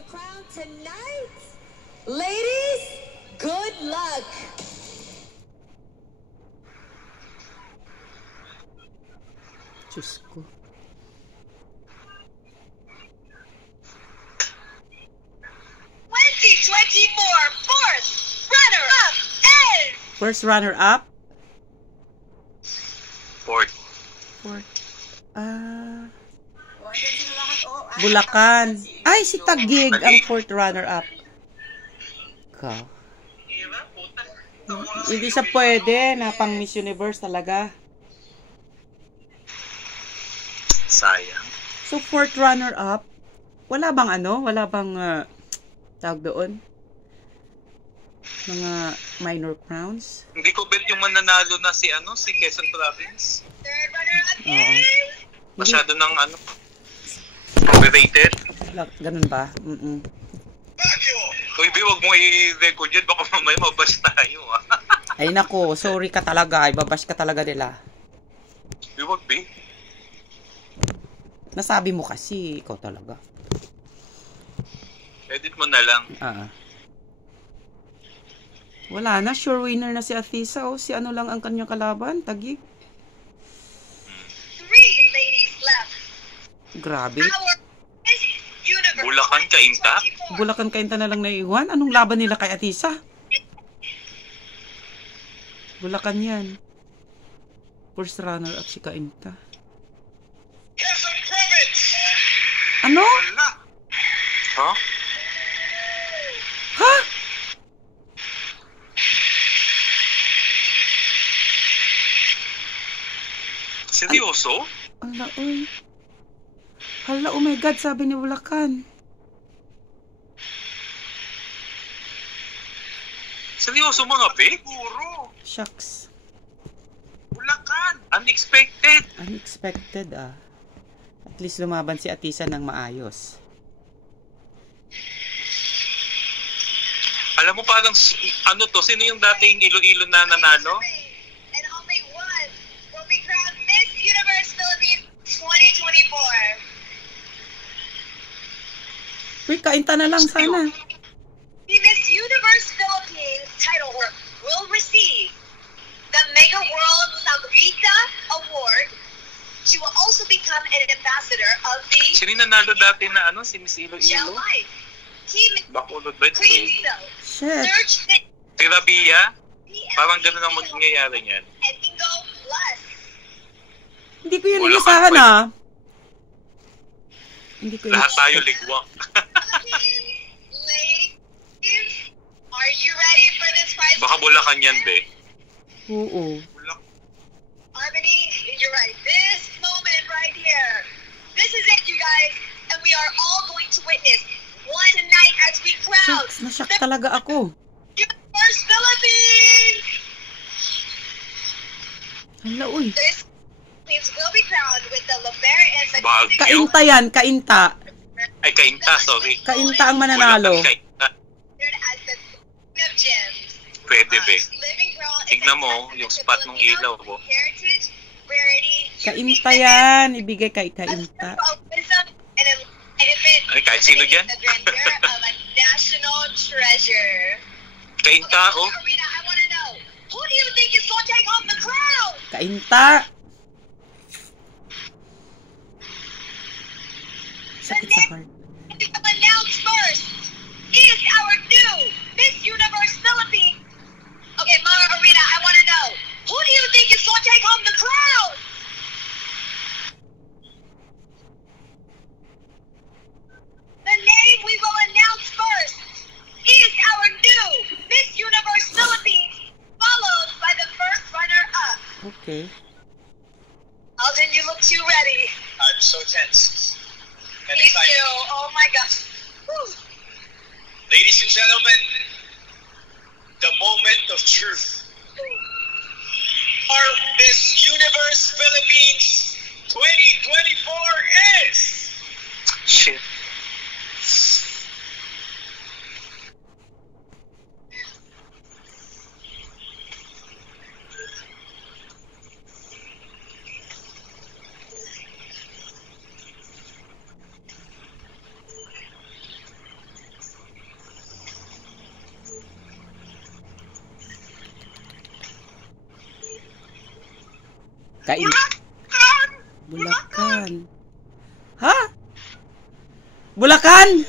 the crown tonight. Ladies, good luck. Diyos ko. First runner-up? Fourth. Bulacan. Ay, si Taguig ang fourth runner-up. Hindi siya pwede na pang Miss Universe talaga. Sayang. So, fourth runner-up, wala bang Wala bang tawag doon? Mga minor crowns? Hindi ko bet yung mananalo na si Quezon Province. Oo. Masyado ng overrated. Ganun ba? Uy, wag mo i-record yun. Baka mamaya mabash tayo. Ay nako, sorry ka talaga. Ibabash ka talaga nila. Wag, B. Nasabi mo kasi, ikaw talaga. Edit mo na lang. Wala na, sure winner na si Athisa. Si lang ang kanyang kalaban, Taguig. 3 ladies left. Grabe. Bulacan, Cainta? Bulacan, Cainta na lang naiwan. Anong laban nila kay Athisa? Bulacan yan. First runner up si Cainta. Ano? Huh? Ha? Seryoso? Hala, uy. Hala, oh my God, sabi ni Bulacan. Seryoso mga pe? Siguro. Shucks. Bulacan. Unexpected. Unexpected At least lumaban si Athisa ng maayos. Alam mo parang sino yung dating Iloilo na nanalo? And only one will be crowned Miss Universe Philippines 2024. Uy, Cainta na lang sana. The Miss Universe Philippines title will receive the Mega World Sagrita Award. She will also become an ambassador of the Sino nanalo dati na si Miss Gel Iloilo? Life. Team Bacolod ba? Queensville. Shit. Search Fit. Si Rabia? Parang ganun ang mangyayari niyan. And Ingo Plus. Hindi ko yun Wala inasahan kang Hindi ko Lahat tayo ligwak. Ladies, are you ready for this prize? Baka Bulacan yan, be. Oo. Harmony, you're right. This moment right here. This is it, you guys. And we are all going to witness one night as we crown Shucks, nashock talaga ako. Universe Philippines. Hala, uy. This Philippines will be crowned with the Laber and Baguio? Cainta yan, Cainta. Ay, Cainta, sorry. Cainta ang mananalo. Bulacan, Cainta. as the Queen of Gems. Pwede, be. Living Girl is Tignan mo, a testament yung to spot ng Filipino ilaw ko. heritage, rarity, Cainta yan. Ibigay kay Cainta. wisdom, and enlightenment. Ay, kahit sino dyan. The grandeur of a national treasure. Cainta, oh. Arena, I want to know, who do you think is going to take home the crown? Cainta. Sakit sa heart. To announce first is our new Miss Universe Philippines. Okay, Mara Arena, I want to know, who do you think is going to take home the crown? The name we will announce first is our new Miss Universe Philippines, followed by the first runner-up. Okay. Alden, you look too ready. I'm so tense. Me too. Oh my gosh. Whew. Ladies and gentlemen, the moment of truth. Our Miss Universe Philippines 2024 is... Shit. Kain. Bulacan. Ha? Bulacan?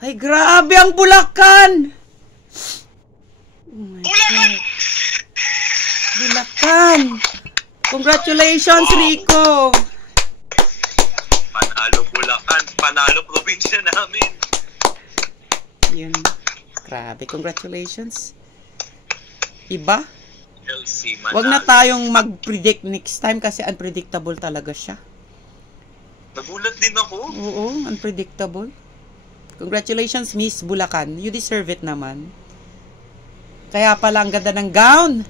Ay, grabe ang Bulacan! Oh my God. Bulacan! Congratulations, Rico! Panalo Bulacan, panalo probinsya namin. Yun. Grabe, congratulations. Iba? LC manalo. Wag na tayong mag-predict next time kasi unpredictable talaga siya. Nagulat din ako. Oo, unpredictable. Congratulations, Miss Bulacan. You deserve it naman. Kaya pala ang ganda ng gown.